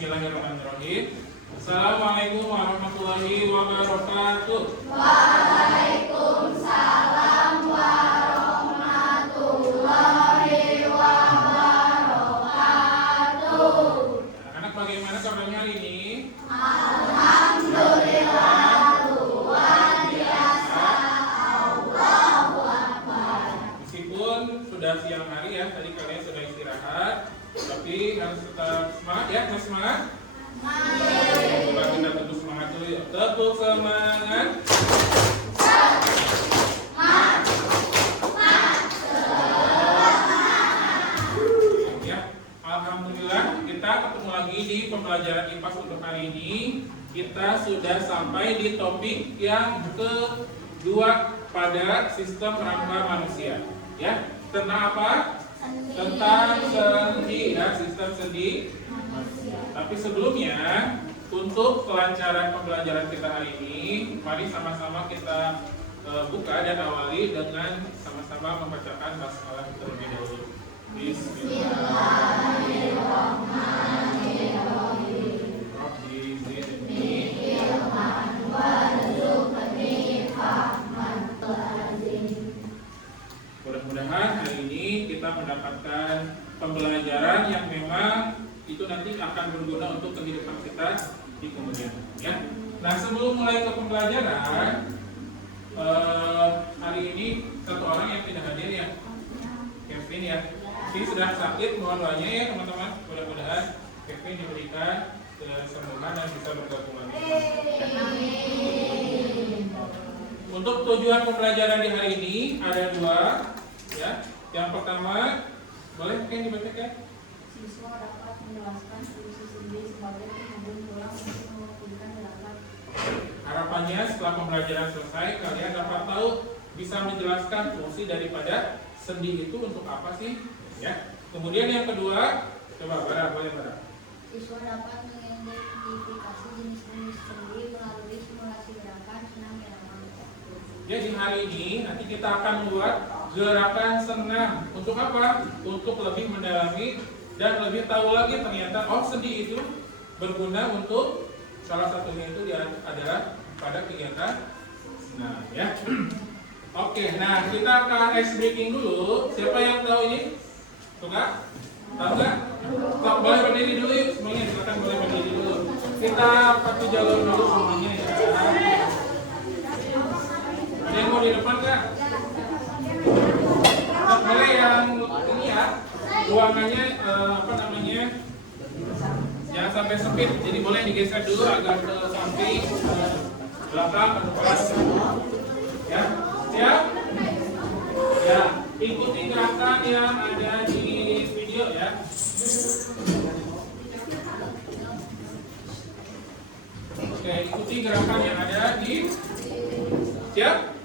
Bismillahirrahmanirrahim. Assalamualaikum warahmatullahi wabarakatuh. Waalaikumsalam warahmatullahi wabarakatuh. Anak-anak bagaimana kabarnya hari ini? Alhamdulillah luar biasa. Allahu Akbar. Meskipun sudah siang hari ya, tadi kalian sudah istirahat, tapi harus tetap semangat ya, harus semangat. Coba kita tepuk semangat dulu ya. Tepuk semangat. Ya, alhamdulillah kita ketemu lagi di pembelajaran IPAS untuk hari ini. Kita sudah sampai di topik yang kedua pada sistem rangka manusia. Ya, tentang apa? Tentang sendi ya, sistem sendi. Tapi sebelumnya, untuk kelancaran pembelajaran kita hari ini, mari sama-sama kita buka dan awali dengan sama-sama membacakan basmalah terlebih dahulu. Bismillahirrahmanirrahim. Rabbi zidni ilman warzuqni fahman. Mudah-mudahan hari ini kita mendapatkan pembelajaran yang memang itu nanti akan berguna untuk kehidupan kita di kemudian ya. Nah, sebelum mulai ke pembelajaran hari ini satu orang yang tidak hadir ya, Kevin ya. Kevin sedang sakit, mohon doanya ya teman-teman. Mudah-mudahan Kevin diberikan kesembuhan dan bisa bergabung lagi. Untuk tujuan pembelajaran di hari ini ada dua ya. Yang pertama, boleh Ken dibacakan? Siswa dapat menjelaskan fungsi sendi sebagai penghubung tulang untuk mewakilkan gerakan. Harapannya setelah pembelajaran selesai kalian dapat tahu bisa menjelaskan fungsi daripada sendi itu untuk apa sih ya. Kemudian yang kedua, coba Bara, boleh Bara. Siswa dapat mengidentifikasi jenis-jenis sendi melalui simulasi gerakan senam irama. Jadi hari ini nanti kita akan membuat gerakan senam. Untuk apa? Untuk lebih mendalami dan lebih tahu lagi ternyata sendi itu berguna untuk salah satunya itu adalah pada kegiatan senam ya. Oke, nah kita akan ice breaking dulu. Siapa yang tahu ini? Suka? Tahu nggak? Boleh berdiri dulu yuk semuanya. Silakan boleh berdiri dulu. Kita satu jalur dulu semuanya ya. Ada yang mau di depan nggak? Boleh yang ini ya. Ruangannya jangan sampai sempit, jadi boleh digeser dulu agar ke samping, belakang atau depan. Ya, siap? Ya, ikuti gerakan yang ada di video ya. Oke, ikuti gerakan yang ada di. Siap?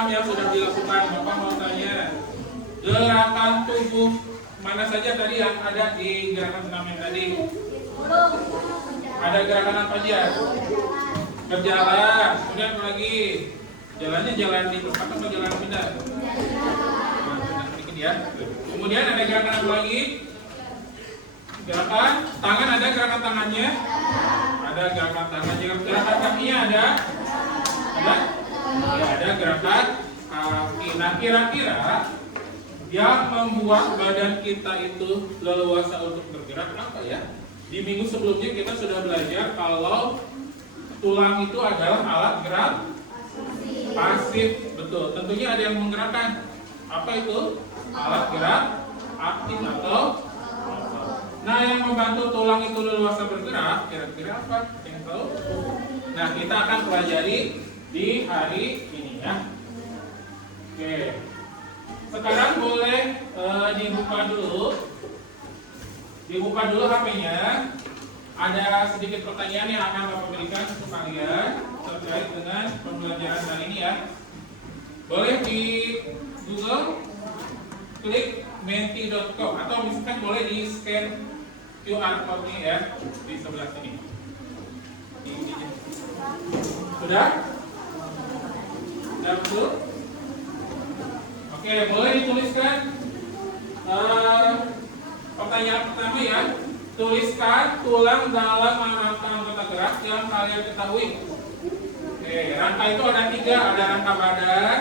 Yang sudah dilakukan, Bapak mau tanya gerakan tubuh mana saja tadi yang ada di gerakan senam yang tadi? Ada gerakan apa aja? Berjalan, kemudian apa lagi? Jalannya jalan di tempat atau jalan pindah? Jalan pindah sedikit ya. Kemudian ada gerakan apa lagi? Gerakan tangan, ada gerakan tangannya? Ada gerakan tangannya. Gerakan kakinya ada? Ada? Ya, ada gerakan kaki. Nah, kira-kira yang membuat badan kita itu leluasa untuk bergerak apa ya? Di minggu sebelumnya kita sudah belajar kalau tulang itu adalah alat gerak pasif. Betul. Tentunya ada yang menggerakkan. Apa itu? Alat gerak aktif atau otot. Nah, yang membantu tulang itu leluasa bergerak kira-kira apa? Yang tahu? Nah, kita akan pelajari di hari ini ya. Oke. Sekarang boleh dibuka dulu. Dibuka dulu HP-nya. Ada sedikit pertanyaan yang akan Bapak berikan untuk kalian terkait dengan pembelajaran hari ini ya. Boleh di Google klik menti.com atau misalkan boleh di scan QR code-nya ya di sebelah sini. Sudah? Sudah betul? Oke, boleh dituliskan pertanyaan pertama ya. Tuliskan tulang dalam rangka anggota gerak yang kalian ketahui. Oke, rangka itu ada 3, ada rangka badan,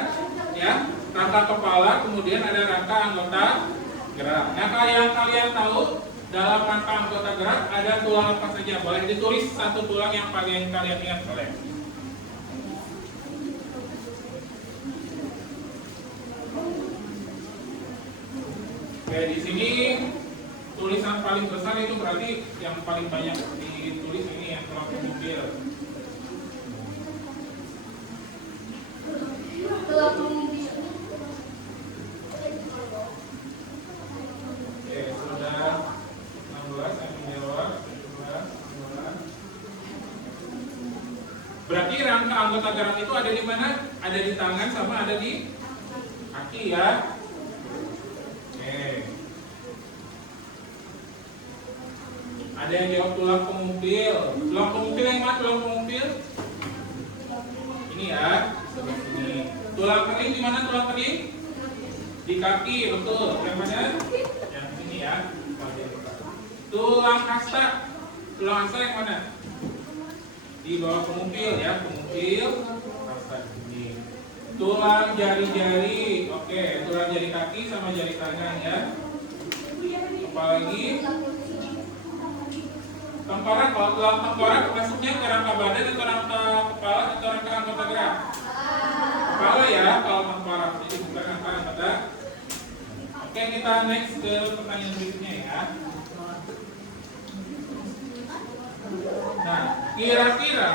ya, rangka kepala, kemudian ada rangka anggota gerak. Nah, yang kalian tahu dalam rangka anggota gerak ada tulang apa saja? Boleh ditulis satu tulang yang paling kalian ingat, boleh. Oke, di sini tulisan paling besar itu berarti yang paling banyak ditulis ini yang tulang pemukil. Oke, sudah 16 yang menjawab. Berarti rangka anggota gerak itu ada di mana? Ada di tangan sama ada di kaki ya. Oke. Ada yang jawab tulang pemukil. Tulang pemukil yang mana? Tulang pemukil? Ini ya, sebelah sini. Tulang kering di mana tulang kering? Di kaki, betul. Yang mana? Yang sini ya. Tulang kasta. Tulang kasta yang mana? Di bawah pemukil ya, pemukil. Kasta di sini. Tulang jari-jari. Oke, tulang jari kaki sama jari tangan ya. Apalagi? Tengkorak. Kalau tulang tengkorak masuknya ke rangka badan atau rangka kepala atau rangka anggota gerak? Kepala ya, kalau tengkorak. Jadi bukan rangka anggota. Oke, kita next ke pertanyaan berikutnya ya. Nah, kira-kira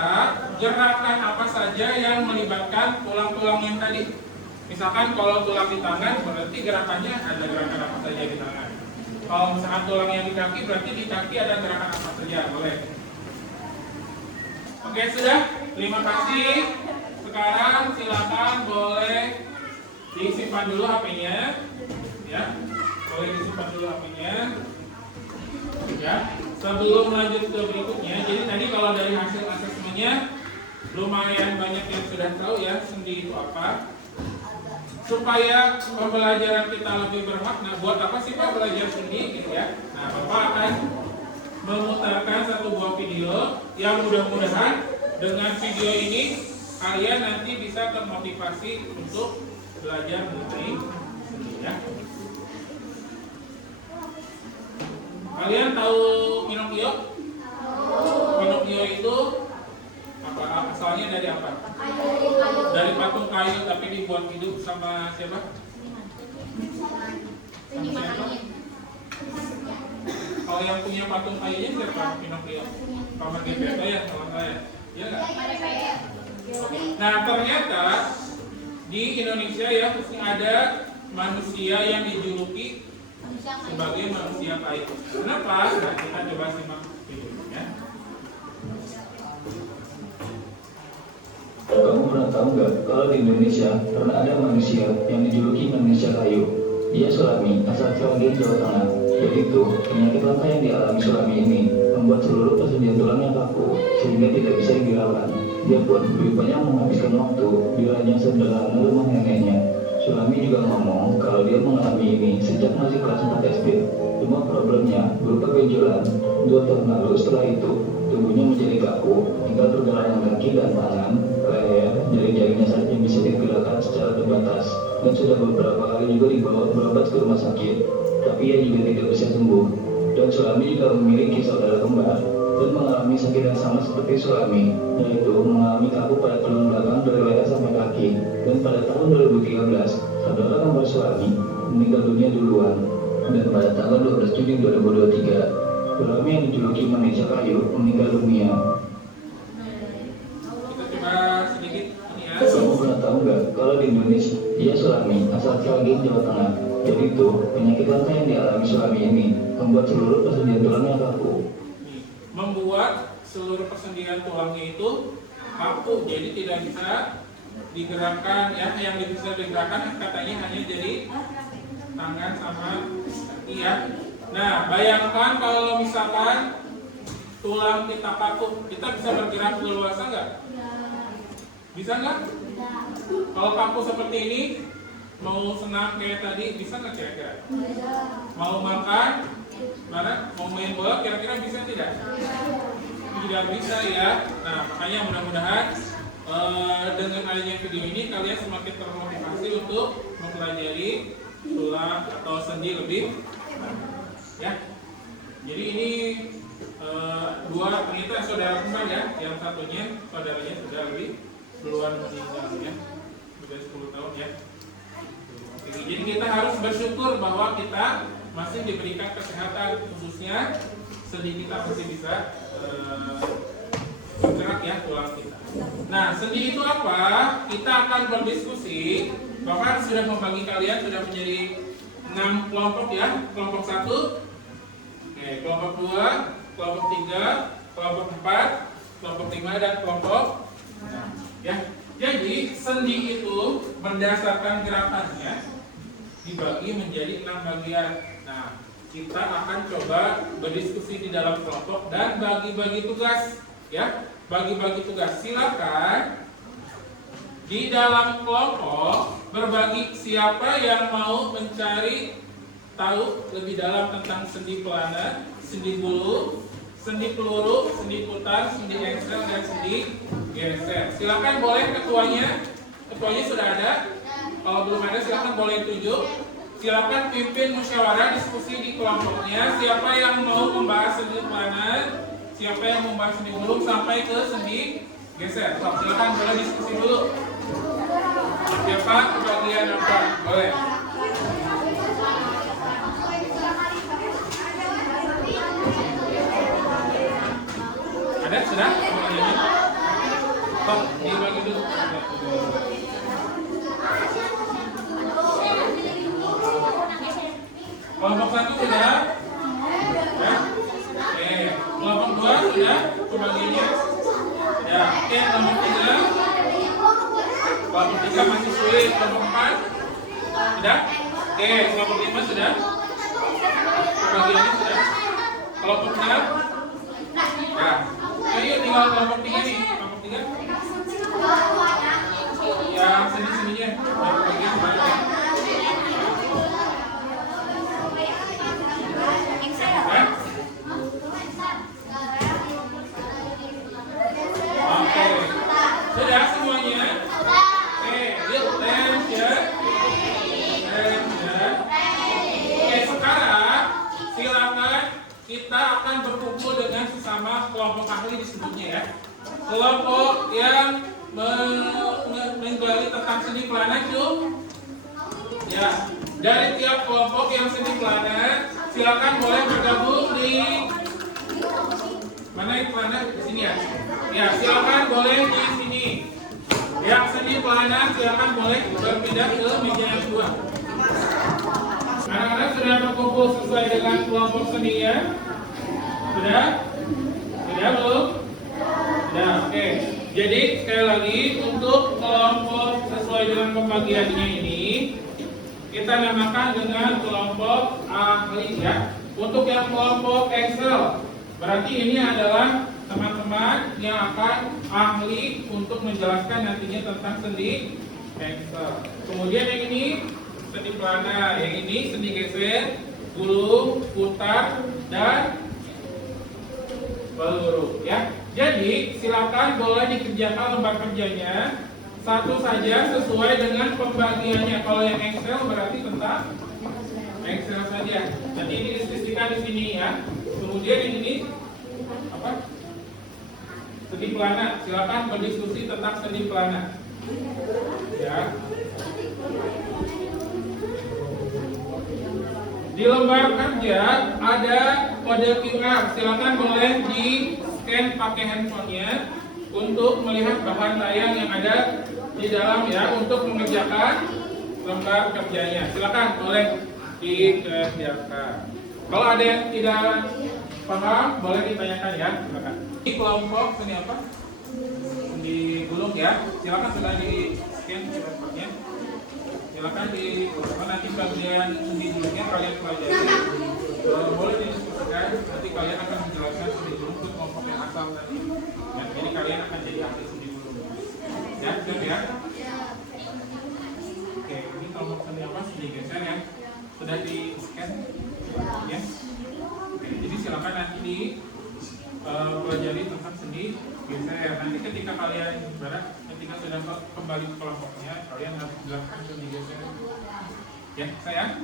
gerakan apa saja yang melibatkan tulang-tulang yang tadi? Misalkan kalau tulang di tangan, berarti gerakannya ada gerakan apa saja di tangan. Kalau misalkan tulang yang di kaki, berarti di kaki ada gerakan apa saja, boleh. Oke, sudah. Terima kasih. Sekarang silakan boleh disimpan dulu HP-nya, ya. Boleh disimpan dulu HP-nya, ya. Sebelum lanjut ke berikutnya, jadi tadi kalau dari hasil asesmennya lumayan banyak yang sudah tahu ya sendi itu apa. Supaya pembelajaran kita lebih bermakna, buat apa sih Pak belajar sendi gitu ya? Nah, Bapak akan memutarkan satu buah video yang mudah-mudahan dengan video ini kalian nanti bisa termotivasi untuk belajar mengenai sendi ya. Kalian tahu Pinocchio? Pinocchio itu apa? Asalnya dari apa? Dari patung kayu tapi dibuat hidup sama siapa? Sama siapa? Kalau yang punya patung kayunya siapa? Pinocchio. Paman Gepeto ya, kalau saya. Iya nggak? Oke. Nah, ternyata di Indonesia ya ada manusia yang dijuluki sebagai manusia kayu. Kenapa? Nah, kita coba simak videonya. Kamu pernah tahu nggak kalau di Indonesia pernah ada manusia yang dijuluki manusia kayu? Dia Sulami, asal Cianjur, Jawa Tengah. Yaitu penyakit langka yang dialami Sulami ini membuat seluruh persendian tulangnya kaku sehingga tidak bisa digerakkan. Dia pun lebih banyak menghabiskan waktu di ranjang sederhana rumah neneknya. Sulami juga ngomong kalau dia mengalami ini sejak masih kelas 4 SD. Cuma problemnya berupa benjolan. 2 tahun lalu setelah itu, tubuhnya menjadi kaku, tinggal pergelangan kaki dan tangan, leher, jari-jarinya saja bisa digerakkan secara terbatas. Dan sudah beberapa kali juga dibawa berobat ke rumah sakit, tapi ia juga tidak bisa sembuh. Dan Sulami juga memiliki saudara kembar dan mengalami sakit yang sama seperti Sulami, yaitu mengalami kaku pada tulang belakang dari leher sampai kaki. Dan pada tahun 2013, saudara kembar Sulami meninggal dunia duluan. Dan pada tanggal 12 Juni 2023, Sulami yang dijuluki manusia kayu meninggal dunia. Kita coba sedikit ini ya. Kamu pernah tahu nggak kalau di Indonesia, Sulami asal Sragen, Jawa Tengah. Jadi itu penyakit langka yang dialami Sulami ini membuat seluruh persendian tulangnya kaku. Membuat seluruh persendian tulangnya itu kaku, jadi tidak bisa digerakkan ya. Yang bisa digerakkan katanya hanya jadi tangan sama kaki ya. Nah, bayangkan kalau misalkan tulang kita kaku, kita bisa bergerak leluasa nggak? Bisa nggak? Kalau kaku seperti ini, mau senam kayak tadi, bisa nggak kira-kira? Mau makan, mana? Mau main bola, kira-kira bisa tidak? Tidak bisa ya. Nah, makanya mudah-mudahan dengan adanya video ini kalian semakin termotivasi untuk mempelajari tulang atau sendi lebih ya. Jadi ini dua ternyata saudara kembar ya. Yang satunya saudaranya sudah lebih duluan meninggal ya, sudah 10 tahun ya. Oke, jadi kita harus bersyukur bahwa kita masih diberikan kesehatan, khususnya sendi kita masih bisa bergerak ya, tulang kita. Nah, sendi itu apa? Kita akan berdiskusi. Bahkan sudah membagi kalian sudah menjadi 6 kelompok ya. Kelompok 1, kelompok 2, kelompok 3, kelompok 4, kelompok 5 dan kelompok 6 ya. Jadi sendi itu berdasarkan gerakannya dibagi menjadi 6 bagian. Nah, kita akan coba berdiskusi di dalam kelompok dan bagi-bagi tugas ya. Bagi-bagi tugas. Silakan di dalam kelompok berbagi siapa yang mau mencari tahu lebih dalam tentang sendi pelana, sendi bulu, sendi peluru, sendi putar, sendi engsel dan sendi geser. Silakan boleh ketuanya sudah ada. Kalau belum ada silakan boleh tunjuk. Silakan pimpin musyawarah diskusi di kelompoknya. Siapa yang mau membahas sendi pelana, siapa yang membahas sendi bulu sampai ke sendi geser. So, silakan boleh diskusi dulu. Siapa kebagian apa? Boleh. Ada sudah? Pak, dibagi dulu. Kelompok 1 sudah? Ya? Oke. Kelompok 2 sudah? Pembagiannya? Ya. Oke, kelompok 3. Kelompok 3 masih sulit. Kelompok 4 sudah? Oke, kelompok 5 sudah? Pembagiannya sudah? Kelompok 6? Ya. Ayo tinggal kelompok 3 nih. Kelompok 3? Yang sini-sininya. Yang bagian mana? Oke. Sudah semuanya? Yuk, attention. Oke, sekarang silakan kita akan berkumpul dengan sesama kelompok ahli disebutnya ya. Kelompok yang menggali tentang sendi pelana itu ya. Dari tiap kelompok yang sendi pelana, silakan boleh bergabung di mana yang pelana di sini ya. Ya, silakan boleh di sini. Yang sendi pelana silakan boleh berpindah ke meja yang kedua. Anak-anak sudah berkumpul sesuai dengan kelompok sendinya? Sudah? Sudah belum? Sudah, oke. Jadi sekali lagi untuk kelompok sesuai dengan pembagiannya ini kita namakan dengan kelompok ahli ya. Untuk yang kelompok Excel berarti ini adalah teman-teman yang akan ahli untuk menjelaskan nantinya tentang sendi Excel. Kemudian yang ini sendi pelana, yang ini sendi geser, gulung, putar, dan peluru ya. Jadi silakan boleh dikerjakan lembar kerjanya satu saja sesuai dengan pembagiannya. Kalau yang Excel berarti tentang Excel saja. Nanti ini diskusikan di sini ya. Kemudian yang ini apa? Sendi pelana. Silakan berdiskusi tentang sendi pelana. Ya. Di lembar kerja ada kode QR. Silakan boleh di scan pakai handphonenya untuk melihat bahan layang yang ada di dalam ya untuk mengerjakan lembar kerjanya. Silakan boleh dikerjakan. Kalau ada yang tidak paham boleh ditanyakan ya. Silakan. Di kelompok seni apa? Di gulung ya. Silakan sudah di scan handphonenya. Silakan di nanti bagian sendi gulungnya kalian pelajari. Boleh didiskusikan. Nanti kalian akan menjelaskan sendi gulung ke kelompok yang asal tadi. Ya, jadi kalian akan jadi ahli sendi gulung. Ya, siap ya. Oke, ini kelompok sendi apa? Sendi geser ya. Sudah di scan ya. Oke, jadi silakan nanti di pelajari tentang sendi geser. Nanti ketika kalian ketika sudah kembali ke kelompoknya, kalian harus jelaskan sendi geser. Ya, saya.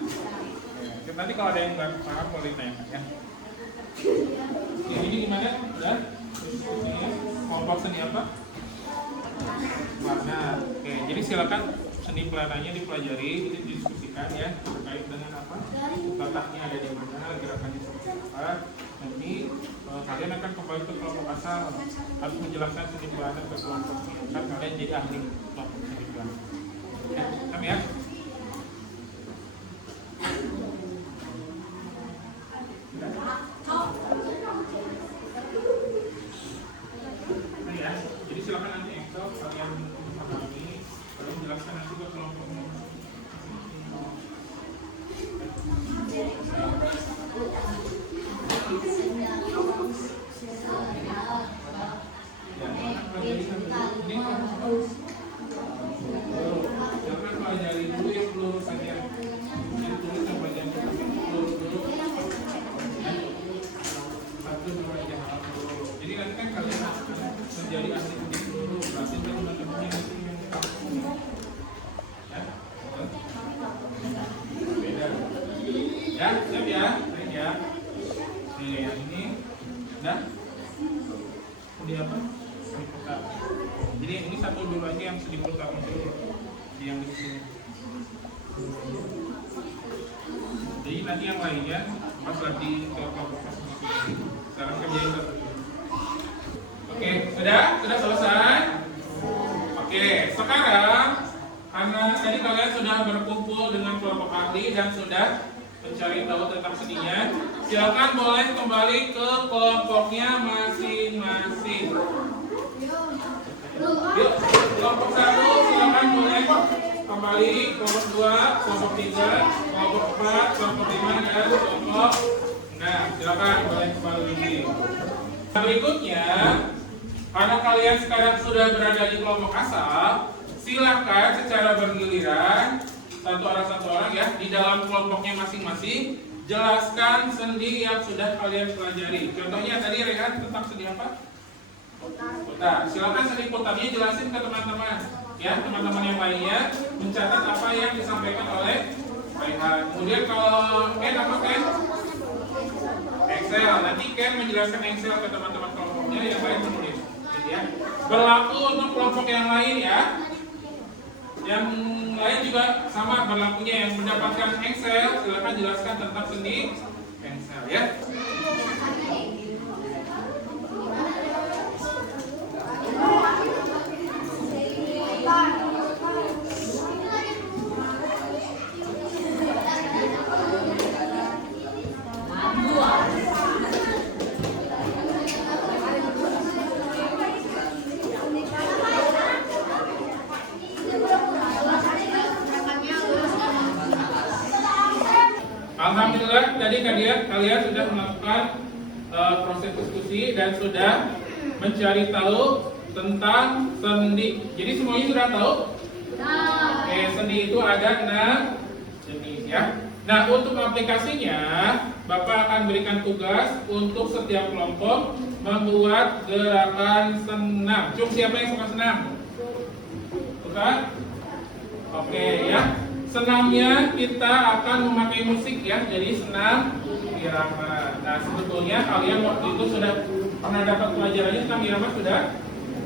Oke, nanti kalau ada yang nggak paham boleh tanyakan ya. Ini gimana? Udah? Ini kelompok seni apa? Pelana. Oke, jadi silakan seni pelananya dipelajari, ini didiskusikan ya terkait dengan apa? Letaknya ada di mana, gerakannya seperti apa. Nanti kalian akan kembali ke kelompok asal, harus menjelaskan seni pelana ke kelompoknya. Kan kalian jadi ahli kelompok seni pelana. Ya, paham ya? Ya, jadi silakan nanti Excel kalian memahami, kalian jelaskan nanti ke kelompoknya. Jangan pelajari dulu yang peluru saja. Yang tulis yang bagian peluru dulu. Satu dua tiga peluru. Jadi nanti kan kalian menjadi ahli di peluru. Berarti teman-teman yang di sini ya. Beda. Ya, siap ya. Baik ya. Nih yang ini. Udah. Ini apa? Seni putar. Jadi ini satu dulu aja yang seni putar dulu. Yang di sini. Jadi nanti yang lainnya pas lagi ke kelompok sendiri. Sekarang kerjain satu. Oke, sudah selesai. Oke, sekarang karena tadi kalian sudah berkumpul dengan kelompok ahli dan sudah mencari tahu tentang seninya, silakan boleh kembali ke kelompoknya masing-masing. Yuk, kelompok 1 silakan boleh kembali, kelompok 2, kelompok 3, kelompok 4, kelompok 5 dan kelompok 6. Silakan boleh kembali lagi. Berikutnya, karena kalian sekarang sudah berada di kelompok asal, silakan secara bergiliran satu orang ya di dalam kelompoknya masing-masing jelaskan sendi yang sudah kalian pelajari. Contohnya tadi Rehan tentang sendi apa? Putar. Silakan sendi putarnya jelasin ke teman-teman. Ya, teman-teman yang lainnya mencatat apa yang disampaikan oleh Rehan. Kemudian kalau Ken apa Ken? Excel. Nanti Ken menjelaskan Excel ke teman-teman kelompoknya yang lain menulis. Gitu ya. Berlaku untuk kelompok yang lain ya. Yang lain juga sama berlakunya, yang mendapatkan Excel silakan jelaskan tentang sendi Excel ya. Alhamdulillah tadi kalian sudah melakukan proses diskusi dan sudah mencari tahu tentang sendi. Jadi semuanya sudah tahu? Nah. Oke, sendi itu ada 6 jenis ya. Nah, untuk aplikasinya, Bapak akan berikan tugas untuk setiap kelompok membuat gerakan senam. Cuk, siapa yang suka senam? Suka? Oke ya. Senamnya kita akan memakai musik ya, jadi senam irama. Nah, sebetulnya kalian waktu itu sudah pernah dapat pelajarannya senam irama sudah?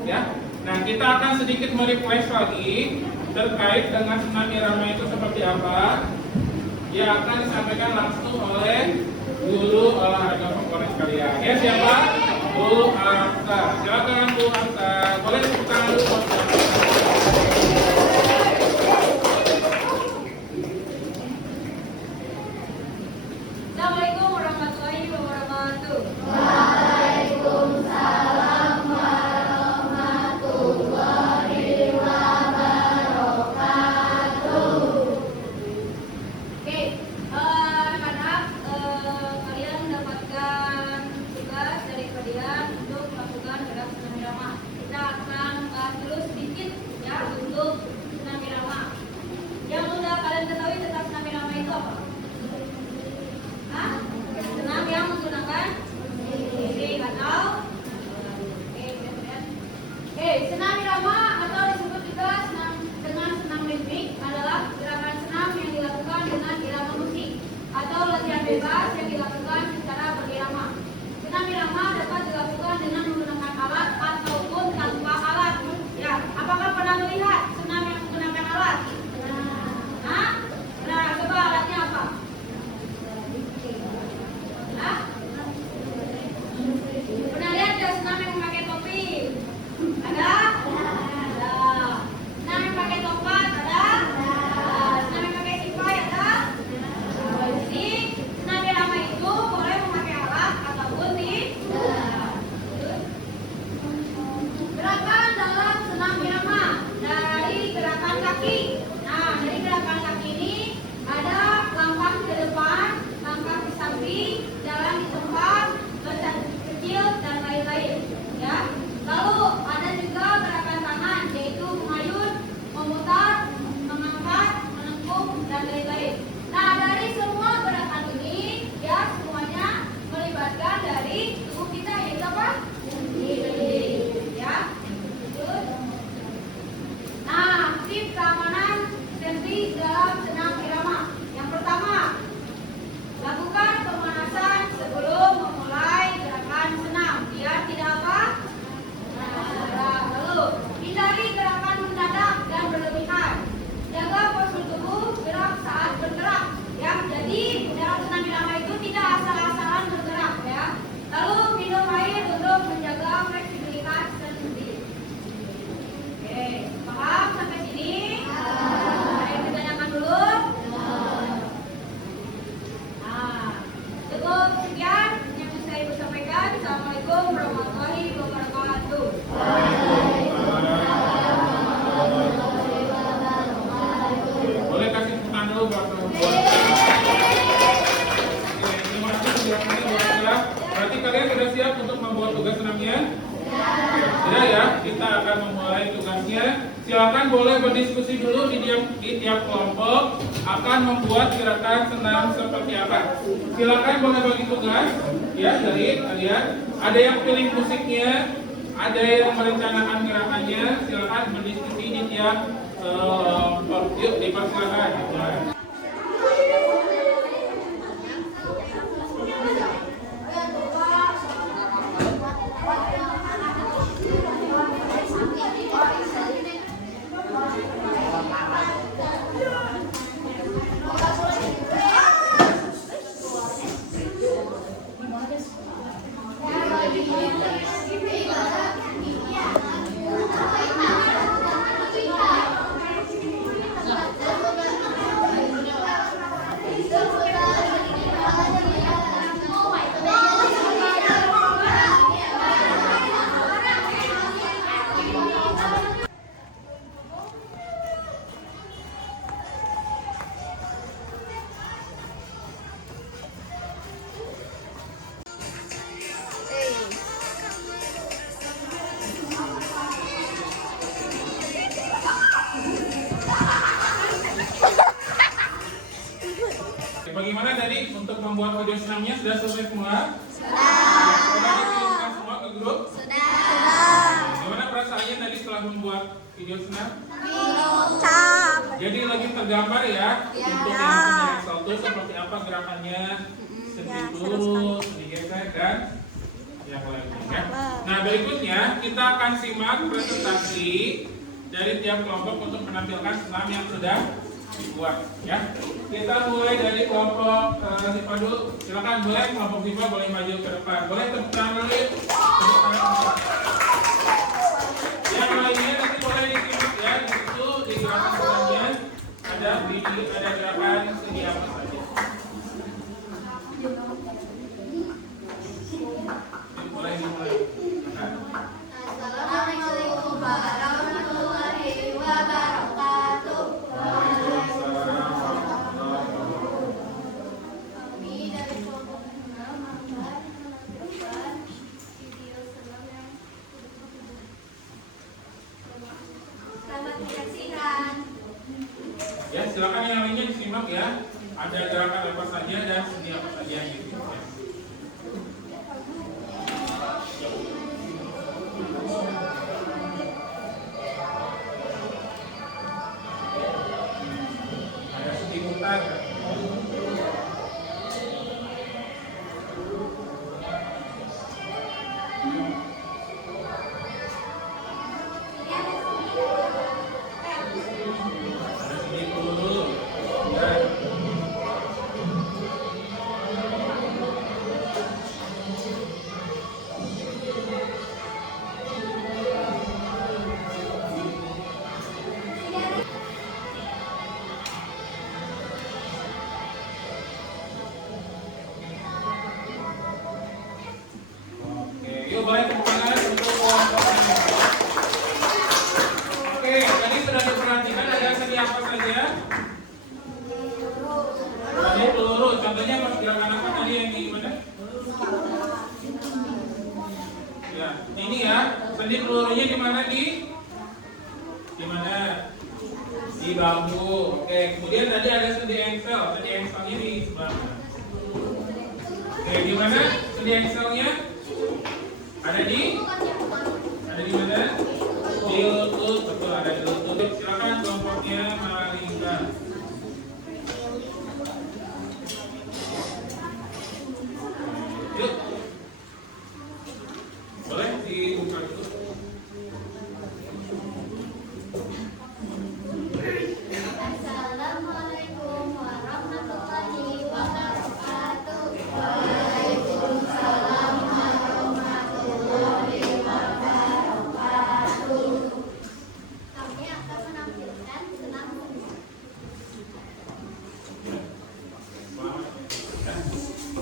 Ya. Nah, kita akan sedikit merefresh lagi terkait dengan senam irama itu seperti apa. Yang akan disampaikan langsung oleh guru olahraga favorit kalian. Ya, siapa? Bu Arsa. Silakan Bu Arsa. Boleh tepuk tangan dulu. Assalamualaikum warahmatullahi wabarakatuh. Waalaikumsalam warahmatullahi wabarakatuh. Oke, anak-anak, kalian mendapatkan tugas dari kalian untuk melakukan gerak senam irama. Kita akan bahas dulu sedikit ya untuk senam irama. Yang sudah kalian ketahui tentang senam irama itu apa? Hah? Senam yang menggunakan musik atau senam irama atau disebut juga senam dengan senam ritmik adalah gerakan senam yang dilakukan dengan irama musik atau latihan bebas yang dilakukan secara berirama. Senam irama dapat dilakukan dengan menggunakan alat ataupun tanpa alat. Ya, apakah pernah melihat senam yang menggunakan alat? Hah? Nah, coba alatnya apa? Hah? Pernah lihat ada senam yang memakai topi? Ada? Ada. Senam yang pakai tongkat? Ada? Senam yang pakai sipai? Ada? Jadi, senam irama itu boleh memakai alat ataupun tidak. Gerakan dalam senam irama dari gerakan kaki. Nah, dari gerakan kaki ini ada langkah ke depan, langkah ke samping, jalan di tempat, loncat kecil dan lain-lain. Ya. Lalu ada juga gerakan tangan, yaitu mengayun, memutar, mengangkat, menekuk dan lain-lain. Nah, dari semua gerakan ini, ya semuanya melibatkan dari tubuh kita, yaitu apa? Diri. Ya. Terus. Nah, tips keamanan sendi dalam senam irama. Yang pertama, lakukan pemanasan sebelum memulai gerakan senam biar tidak apa? Lalu, hindari gerakan mendadak dan berlebihan. Jaga postur tubuh gerak saat bergerak. Ya, jadi dalam senam irama itu tidak asal-asalan bergerak ya. Lalu minum air untuk menjaga fleksibilitas sendi. Oke, paham sampai sini? Ada yang ditanyakan dulu? Nah, cukup sekian yang bisa Ibu sampaikan. Assalamualaikum warahmatullahi wabarakatuh. Boleh kasih tepuk tangan dulu buat teman-teman. Terima kasih penjelasannya Bu Arsa. Berarti kalian sudah siap untuk membuat tugas senamnya? Sudah ya, kita akan memulai tugasnya. Silakan boleh berdiskusi dulu di tiap kelompok akan membuat gerakan senam seperti apa. Silakan boleh bagi tugas ya dari kalian. Ada yang pilih musiknya, ada yang merencanakan gerakannya. Silakan berdiskusi di tiap kelompok. Yuk dipersilakan. Nah, bagaimana tadi untuk membuat video senamnya? Sudah selesai semua? Sudah dikirimkan semua ke grup? Gimana perasaannya tadi setelah membuat video senam? Jadi lagi tergambar ya untuk yang punya Excel itu seperti apa gerakannya, sedikit lurus, digeser dan yang lainnya. Nah berikutnya kita akan simak presentasi dari tiap kelompok untuk menampilkan senam yang sudah dibuat. Ya, kita mulai dari kelompok Siva dulu. Silakan boleh kelompok Siva boleh maju ke depan. Boleh tepuk tangan dulu. Yang lainnya nanti boleh disimak ya. Di situ di gerakan selanjutnya ada gerakan segi apa saja. Boleh dimulai. Assalamualaikum warahmatullahi wabarakatuh. Kami dari kelompok 6 akan menampilkan video senam yang selamat menyaksikan. Ya, silakan yang lainnya disimak ya. Ada gerakan apa saja dan seni apa saja yang dibuat. Ada seni mutar. Ada seni peluru. Ya. Oke, yuk boleh tepuk tangan untuk kelompok ini. Oke, tadi sudah diperhatikan ada seni apa saja? Seni peluru. Contohnya pas gerakan apa tadi yang di mana? Ya, ini ya. Seni pelurunya di mana di mana? Di bambu. Oke, kemudian tadi ada seni engsel. Seni engselnya di sebelah mana? Oke, di mana seni engselnya? Ada di mana? Di lutut, betul ada di lutut. Silakan kelompoknya Malingga. Yuk. Boleh dibuka dulu. Assalamualaikum warahmatullahi wabarakatuh. Kami akan menampilkan senam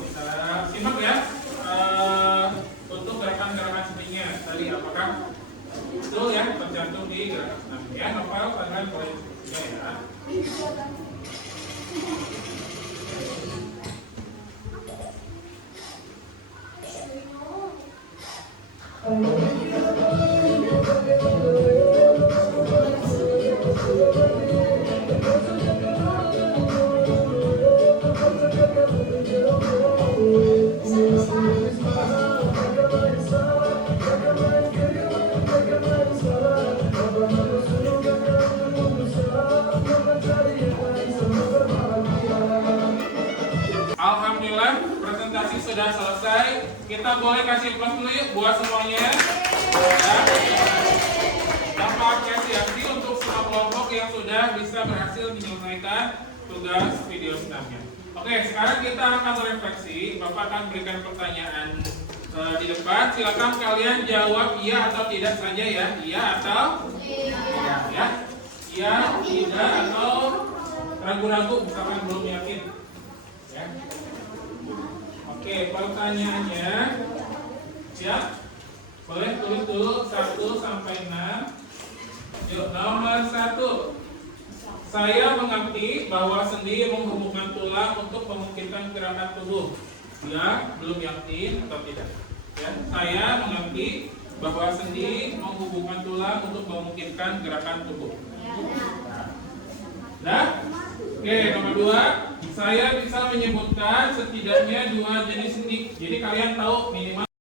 Kita simak ya untuk gerakan-gerakan seninya tadi apakah itu ya tercantum di gerakan senam ya. Novel tangan boleh ya. Alhamdulillah presentasi sudah selesai. Kita boleh kasih plus dulu yuk buat semuanya. Ya. Tanpa apresiasi untuk semua kelompok yang sudah bisa berhasil menyelesaikan tugas video senamnya. Oke, sekarang kita akan refleksi. Bapak akan berikan pertanyaan di depan. Silakan kalian jawab iya atau tidak saja ya. Iya atau tidak ya. Iya, tidak atau ragu-ragu misalkan belum yakin. Ya. Oke, pertanyaannya siap? Boleh tulis dulu 1 sampai 6. Yuk, nomor 1. Saya mengerti bahwa sendi menghubungkan tulang untuk memungkinkan gerakan tubuh. Ya, belum yakin atau tidak? Ya, saya mengerti bahwa sendi menghubungkan tulang untuk memungkinkan gerakan tubuh. Nah, oke, nomor 2. Saya bisa menyebutkan setidaknya 2 jenis sendi. Jadi kalian tahu minimal